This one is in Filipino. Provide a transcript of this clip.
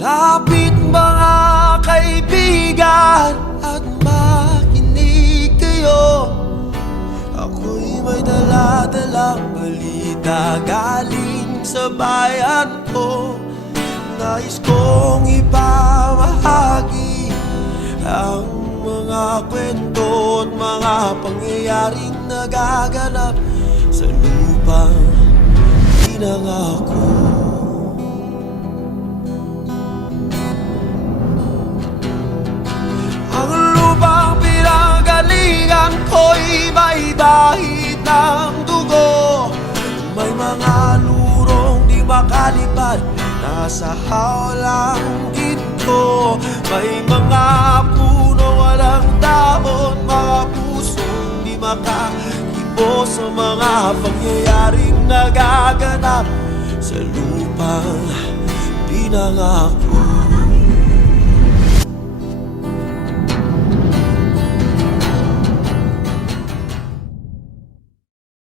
Lapit mga kaibigan at makinig kayo. Ako'y may dala-dalang balita galing sa bayan ko. Nais kong ipamahagi ang mga kwento at mga pangyayaring nagaganap sa lupang pinangako. Ang lupang pinanggalingan ko'y may bahid ng dugo. May mga lurong di makalipad, nasa hawlang ginto. May mga puno walang dahon, mga pusong di makakibo sa mga pangyayaring nagaganap sa lupang pinangako.